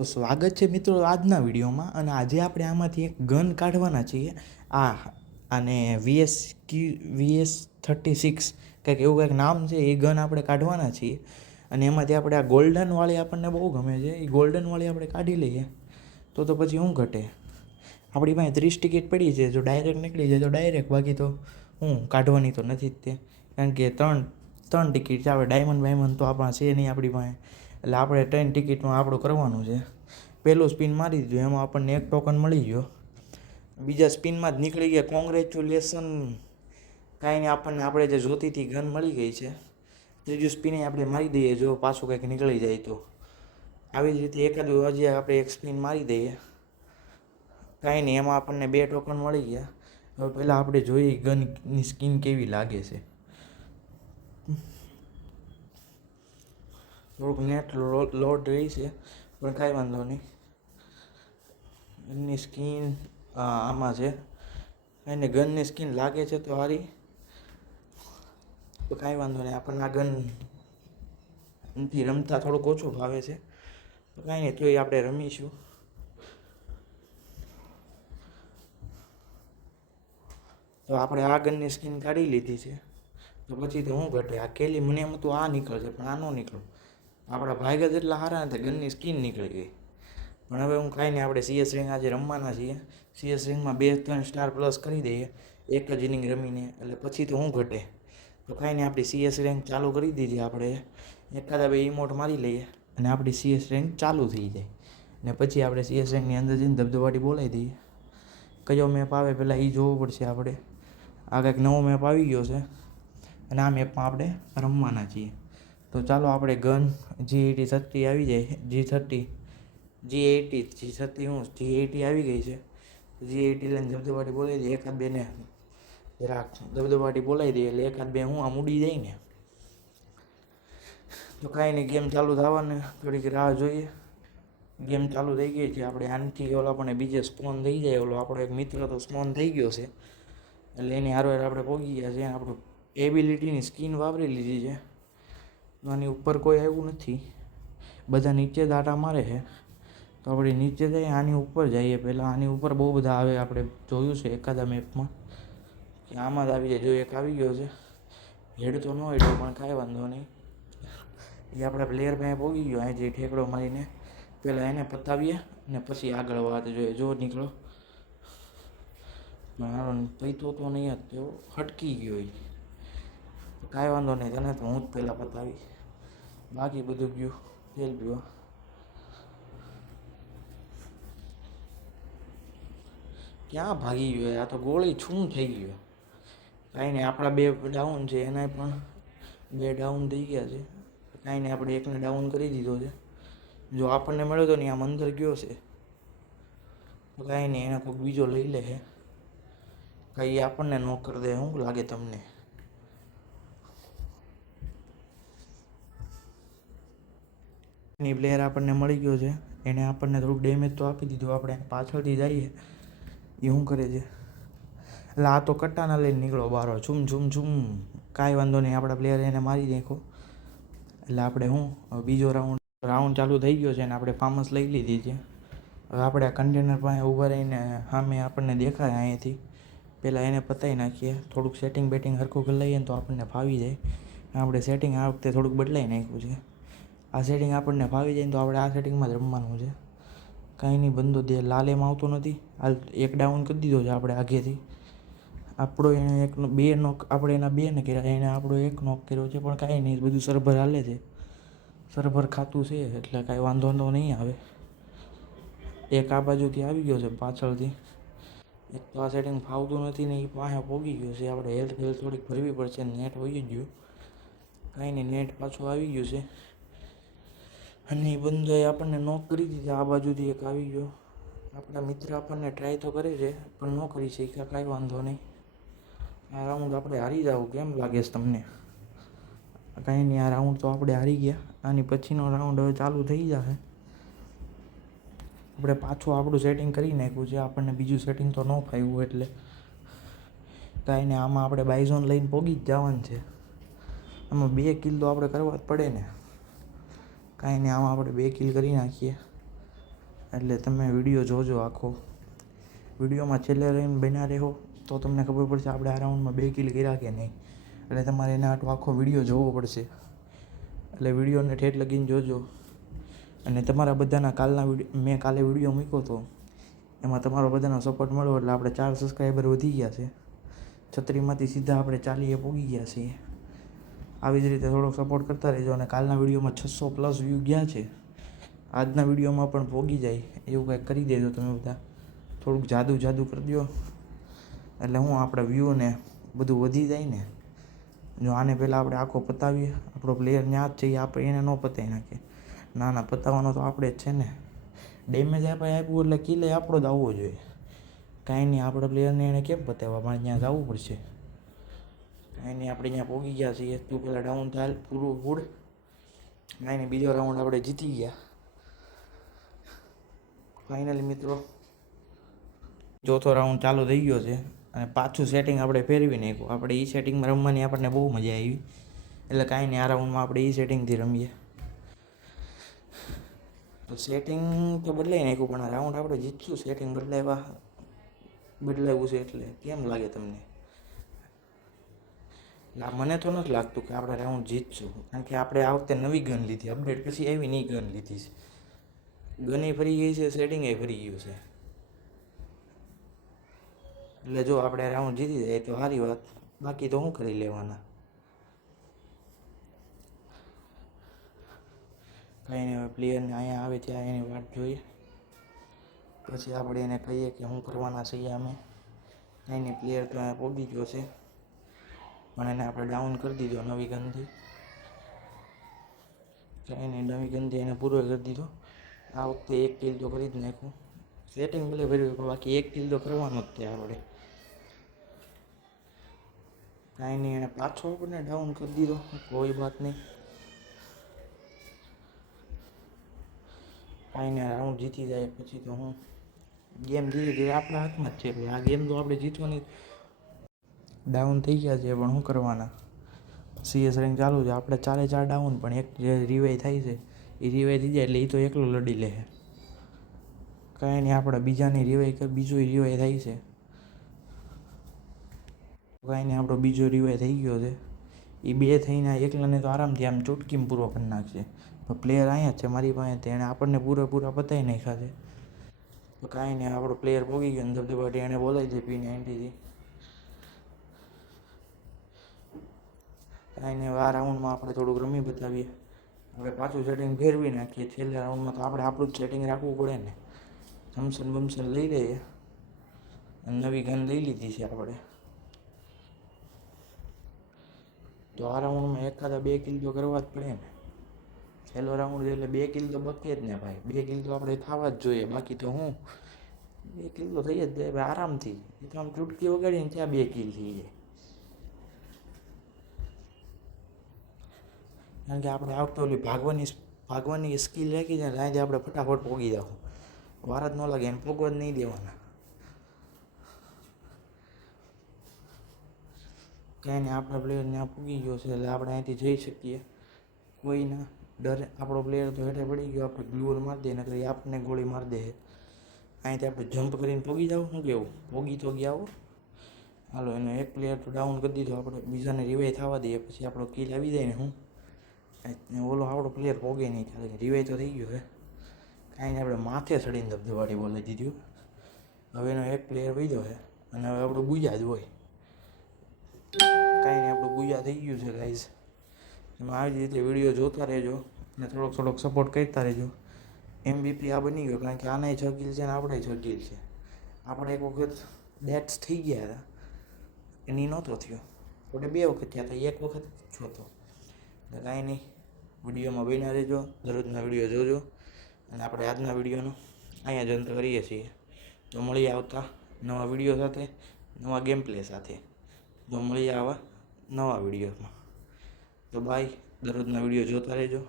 તો સ્વાગત છે મિત્રો આજના વિડીયોમાં. અને આજે આપણે આમાંથી એક ગન કાઢવાના છીએ. અને VS36 કંઈક એવું કંઈક નામ છે. એ ગન આપણે કાઢવાના છીએ. અને એમાંથી આપણે આ ગોલ્ડનવાળી આપણને બહુ ગમે છે. એ ગોલ્ડનવાળી આપણે કાઢી લઈએ તો પછી શું ઘટે. આપણી પાસે 30 ટિકિટ પડી છે. જો ડાયરેક્ટ નીકળી જાય તો ડાયરેક્ટ, બાકી તો કાઢવાની તો નથી જ તે. કારણ કે ત્રણ ટિકિટ છે. આપણે ડાયમંડ તો આપણા છે નહીં આપણી પાસે. એટલે આપણે 3 ટિકિટમાં આપણું કરવાનું છે. પહેલું સ્પિન મારી દીધું, એમાં આપણને એક ટોકન મળી ગયો. બીજા સ્પિનમાં જ નીકળી ગયા. કોંગ્રેચ્યુલેશન, કાંઈ નહીં, આપણે જે જોતી હતી ગન મળી ગઈ છે. ત્રીજું સ્પિને આપણે મારી દઈએ, જો પાછું કંઈક નીકળી જાય તો. આવી જ રીતે એકાદું હજી આપણે એક સ્પિન મારી દઈએ. કાંઈ નહીં, એમાં આપણને 2 ટોકન મળી ગયા. હવે પહેલાં આપણે જોઈએ ગનની સ્કિન કેવી લાગે છે. થોડુંક નેટ લોડ રહી છે, પણ કાંઈ વાંધો નહીં. ગનની સ્કિન આમાં છે. એને ગનની સ્કિન લાગે છે તો સારી, તો કાંઈ વાંધો નહીં. આપણને આ ગનથી રમતા થોડુંક ઓછું ભાવે છે, તો કાંઈ નહીં, તોય આપણે રમીશું. તો આપણે આ ગનની સ્કિન કાઢી લીધી છે. તો પછી તો શું ઘટે. આ કેલી મને એમ હતું આ નીકળશે, પણ આ ન નીકળ્યું. આપણા ભાગ્ય જેટલા સારા નથી, ગનની સ્કિન નીકળી ગઈ. પણ હવે કાંઈ નહીં, આપણે CS રેન્ક આજે રમવાના છીએ. CS રેન્કમાં 2-3 સ્ટાર પ્લસ કરી દઈએ એક જ ઇનિંગ રમીને. એટલે પછી તો શું ઘટે. તો કાંઈ નહીં, આપણી CS રેન્ક ચાલુ કરી દીધી. આપણે એકાદા 2 ઇમોટ મારી લઈએ અને આપણી CS રેન્ક ચાલુ થઈ જાય. ને પછી આપણે CS રેન્કની અંદર જઈને ધબધબાટી બોલાવી દઈએ. કયો મેપ આવે પહેલાં એ જોવો પડશે આપણે. આ કંઈક નવો મેપ આવી ગયો છે અને આ મેપમાં આપણે રમવાના છીએ. તો ચાલો આપણે ગન G80 આવી જાય. G80 આવી ગઈ છે. G80 લઈને ધબધબાટી બોલાવી દઈએ. એકાદ બેને જરાક ધબધબાટી બોલાવી દઈએ એટલે એકાદ બે આમ ઉડી જાય ને. તો કાંઈ નહીં, ગેમ ચાલુ થવાને થોડીક રાહ જોઈએ. ગેમ ચાલુ થઈ ગઈ છે. આપણે આનથી આપણને બીજે સ્પોન થઈ જાય. આપણો એક મિત્ર તો સ્પોન થઈ ગયો છે, એટલે એની હારવાર આપણે પહોંચી ગયા છે. આપણું એબિલિટીની સ્કિન વાપરી લીધી છે. આની ઉપર કોઈ આવ્યું નથી, બધા નીચે દાટા મારે છે. તો આપણે નીચે જઈએ, આની ઉપર જઈએ પહેલાં. આની ઉપર બહુ બધા આવે, આપણે જોયું છે એકાદા મેપમાં કે આમાં જ આવી જાય. જો એક આવી ગયો છે, હેડ તો ન હેડ્યો, પણ કાંઈ વાંધો નહીં. એ આપણા પ્લેયર પાસે પહોંચી ગયો. અહીંથી ઠેકડો મારીને પહેલાં એને પતાવીએ અને પછી આગળ વાત જોઈએ. જો નીકળો, મારો પૈતો તો નહીં જ, તેઓ હટકી ગયો. એ કાંઈ વાંધો નહીં, તને તો હું જ પહેલાં પતાવી, બાકી બધું ગયું તેલ પીવા. ક્યાં ભાગી ગયો? આ તો ગોળી છું થઈ ગયો. કાંઈ નહીં, આપણા 2 ડાઉન છે, એના પણ 2 ડાઉન થઈ ગયા છે. કાંઈ નહીં, આપણે એકને ડાઉન કરી દીધો છે. જો આપણને મળ્યો તો નહીં, આમ અંદર ગયો છે, તો કાંઈ નહીં, એને કોઈક બીજો લઈ લે છે. કાંઈ આપણને ન કરી દે, શું લાગે તમને? એની પ્લેયર આપણને મળી ગયો છે. એને આપણને થોડુંક ડેમેજ તો આપી દીધું. આપણે પાછળથી જઈએ, એ શું કરે છે. એટલે આ તો કટ્ટાના લઈને નીકળો બારો, છુમ. કાંઈ વાંધો નહીં, આપણા પ્લેયર એને મારી નાખો. એટલે આપણે બીજો રાઉન્ડ ચાલુ થઈ ગયો છે અને આપણે ફાર્મસ લઈ લીધી છે. હવે આપણે આ કન્ટેનર પાસે ઊભા રહીને સામે આપણને દેખાય અહીંયાથી પહેલાં એને પતાવી નાખીએ. થોડુંક સેટિંગ બેટિંગ હરખું કરી લઈએ ને તો આપણને ફાવી જાય. આપણે સેટિંગ આ વખતે થોડુંક બદલાઈ નાખ્યું છે. આ સેટિંગ આપણને ફાવી જાય ને તો આપણે આ સેટિંગમાં જ રમવાનું છે. કાંઈ નહીં, બંદો લાલ એમ આવતો નથી. હાલ એક ડાઉન કરી દીધો છે આપણે આગેથી. આપણો એને 2 નોક, આપણે એના 2 ને કર્યા, એને આપણો 1 નોક કર્યો છે. પણ કાંઈ નહીં, બધું સર્વર હાલે છે, સર્વર ખાતું છે, એટલે કાંઈ વાંધો તો નહીં આવે. એક આ બાજુથી આવી ગયો છે પાછળથી. એક તો આ સેટિંગ ફાવતું નથી ને એ પાસે પોગી ગયો છે. આપણે હેલ્થ થોડીક ભરવી પડશે. નેટ હોઈ ગયું, કાંઈ નહીં, નેટ પાછું આવી ગયું છે. અને એ બંદોએ આપણને નોક કરી દીધી. આ બાજુથી એક આવી ગયો. આપણા મિત્ર આપણને ટ્રાય તો કરે છે, પણ ન કરી શક્યા. કાંઈ વાંધો નહીં. આ રાઉન્ડ આપણે હારી જાવ, કેમ લાગે છે તમને? કાંઈ નહીં, આ રાઉન્ડ તો આપણે હારી ગયા. આની પછીનો રાઉન્ડ હવે ચાલુ થઈ જશે. આપણે પાછું આપણું સેટિંગ કરી નાખ્યું છે. આપણને બીજું સેટિંગ તો ન ફાવ્યું, એટલે કાંઈ નહીં, આમાં આપણે બાયઝોન લઈને પોગી જ જવાનું છે. આમાં 2 કિલ તો આપણે કરવા જ પડે ને. કાંઈ નહીં, આમાં આપણે 2 કિલ કરી નાખીએ. એટલે તમે વિડીયો જોજો આખો. વિડીયોમાં છેલ્લે રહીને બન્યા રહો તો તમને ખબર પડશે આપણે આ રાઉન્ડમાં 2 કિલ કર્યા કે નહીં. એટલે તમારે એના આટલો આખો વિડીયો જોવો પડશે. એટલે વિડીયોને ઠેઠ લગીને જોજો. અને તમારા બધાના કાલના મેં કાલે વિડીયો મૂક્યો હતો એમાં તમારો બધાનો સપોર્ટ મળ્યો એટલે આપણે 4 સબસ્ક્રાઈબર વધી ગયા છે. 36માંથી સીધા આપણે 40 પહોંચી ગયા છીએ. આવી જ રીતે થોડોક સપોર્ટ કરતા રહેજો. અને કાલના વિડીયોમાં 600+ વ્યૂ ગયા છે. આજના વિડીયોમાં પણ પહોંચી જાય એવું કંઈક કરી દેજો તમે બધા. થોડુંક જાદુ કરી દો એટલે હું આપણે વ્યૂ ને બધું વધી જાય ને. જો આને પહેલાં આપણે આખો પતાવીએ, આપણો પ્લેયર ત્યાં જ છે આપણે એને ન પતાવી નાખીએ. ના પતાવવાનો તો આપણે જ છે ને. ડેમેજ આપણે આપ્યું એટલે કિલે આપણો જ આવવો જોઈએ. કાંઈ નહીં, આપણા પ્લેયરને એને કેમ પતાવવા, મારે ત્યાં જવું પડશે. કાંઈ નહીં, આપણે ત્યાં પહોંચી ગયા છીએ. તું પહેલાં ડાઉન થાય પૂરું ઉડ. કાંઈ નહીં, બીજો રાઉન્ડ આપણે જીતી ગયા ફાઇનલી મિત્રો. ચોથો રાઉન્ડ ચાલુ થઈ ગયો છે અને પાછું સેટિંગ આપણે ફેરવી નાખ્યું. આપણે એ સેટિંગમાં રમવાની આપણને બહુ મજા આવી. એટલે કાંઈ નહીં, આ રાઉન્ડમાં આપણે એ સેટિંગથી રમીએ. તો સેટિંગ તો બદલાઈ નાખ્યું પણ આ રાઉન્ડ આપણે જીતશું. સેટિંગ બદલાવ્યું છે એટલે કેમ લાગે તમને? મને તો નથી લાગતું કે આપણે રાઉન્ડ જીતશું, કારણ કે આપણે આ વખતે નવી ગન લીધી. અપડેટ પછી એવી નહીં ગન લીધી છે. ગને ફરી ગઈ છે, સેટિંગે ફરી ગયું છે. એટલે જો આપણે રાઉન્ડ જીતી જાય તો સારી વાત, બાકી તો શું કરી લેવાના. કંઈ નહીં, હવે પ્લેયરને અહીંયા આવે ત્યાં એની વાટ જોઈએ, પછી આપણે એને કહીએ કે શું કરવાના છીએ અમે. કંઈ નહીં, પ્લેયર તો અહીંયા પહોંચી ગયો છે પણ એને આપણે ડાઉન કરી દીધો નવી ગનથી. કંઈ નહીં, નવી ગનથી એને પૂરો કરી દીધો. આ વખતે 1 કિલ તો કરી જ નાખ્યું. સેટિંગ ભલે ભર્યું બાકી 1 કિલ તો કરવાનો જ તે આપણે. કાંઈ નહીં, એને પાછો આપણને ડાઉન કરી દીધો, કોઈ વાત નહીં. કાંઈ નહીં, રાઉન્ડ જીતી જાય પછી તો હું ગેમ ધીરે ધીરે આપણા હાથમાં જ છે. આ ગેમ તો આપણે જીતવાની. ડાઉન થઈ ગયા છે પણ શું કરવાના. CS રેન્ક ચાલુ છે, આપણે 4 ડાઉન, પણ એક જે રિવાઈ થાય છે એ રિવાઈ થઈ જાય એટલે એ તો એકલો લડી લે. કાંઈ નહીં, આપણે બીજાની બીજો રિવાઈ થાય છે. કાંઈ નહીં, આપણો બીજો રિવાઈ થઈ ગયો છે. એ 2 થઈને એકલાને તો આરામથી આમ ચૂટકીમાં પૂરો કરી નાખશે. પણ પ્લેયર અહીંયા જ છે મારી પાસે, તેણે આપણને પૂરા પતાવી નાખ્યા છે. તો કાંઈ નહીં, આપણો પ્લેયર પહોંચી ગયો ને ધબધબાટી એને બોલાવી દે P90થી. કાંઈ નહીં, આ રાઉન્ડમાં આપણે થોડુંક રમી બતાવીએ. આપણે પાછું સેટિંગ ફેરવી નાખીએ. છેલ્લા રાઉન્ડમાં તો આપણે આપણું જ સેટિંગ રાખવું પડે ને. થમ્સન લઈ લઈએ અને નવી ગન લઈ લીધી છે આપણે. તો આ રાઉન્ડમાં એકાદા 2 કિલ તો કરવા જ પડે ને. છેલ્લો રાઉન્ડ એટલે 2 કિલ તો બકે જ ને ભાઈ. 2 કિલ તો આપણે થવા જ જોઈએ, બાકી તો હું 2 કિલ તો થઈ જ જાય ભાઈ આરામથી. એ તો આમ ચૂટકી વગાડીને ત્યાં 2 કિલ થઈ જાય. કારણ કે આપણે આવતો ઓલી ભાગવાની સ્કિલ રાખી છે ને, ત્યાંથી આપણે ફટાફટ પોગી જાવ. વાર જ ન લાગે, એને પોગવા જ નહીં દેવાના. કાંઈ નહીં, આપણા પ્લેયર ત્યાં પૂગી ગયો છે એટલે આપણે અહીંથી જઈ શકીએ. કોઈના ડરે આપણો પ્લેયર તો હેઠે પડી ગયો, આપણે ગ્લુઅર મારી દે નકર એ આપણને ગોળી મારી દે. અહીંથી આપણે જમ્પ કરીને પોગી જાવ. શું કેવું, પોગી તો ગયા હો. હાલો, એનો એક પ્લેયર તો ડાઉન કરી દીધો આપણે. બીજાને રિવાઈ થવા દઈએ પછી આપણો કિલ આવી જાય ને. ઓલો આપણો પ્લેયર પોગે નહીં, ચાલે રિવાઈ તો થઈ ગયો હે. કાંઈ નહીં, આપણે માથે ચડીને ધબધબાટી બોલાવી દીધું. હવે એનો એક પ્લેયર વહી છે અને હવે આપણું ગુજા જ હોય. કાંઈ નહીં, આપણું ગુજા થઈ ગયું છે ગાઈઝ. એમાં આવી રીતે વિડીયો જોતા રહેજો અને થોડોક સપોર્ટ કરતા રહેજો. MVP આ બની ગયો, કારણ કે આનાય 6 કિલ છે ને આપણે 6 કિલ છે. આપણે એક વખત ડેથ્સ થઈ ગયા હતા, એની નહોતો થયો. આપણે 2 વખત થયા હતા, 1 વખત થયો હતો. એટલે કાંઈ નહીં, વિડીયોમાં બન્યા રહેજો, દરરોજના વિડીયો જોજો. અને આપણે આજના વિડીયોનો અહીંયા જ અંત કરીએ છીએ. તો મળીએ આવતા નવા વિડીયો સાથે, નવા ગેમ પ્લે સાથે. તો મળીએ આવા નવા વિડીયોમાં. તો બાય, દરરોજના વિડીયો જોતા રહેજો.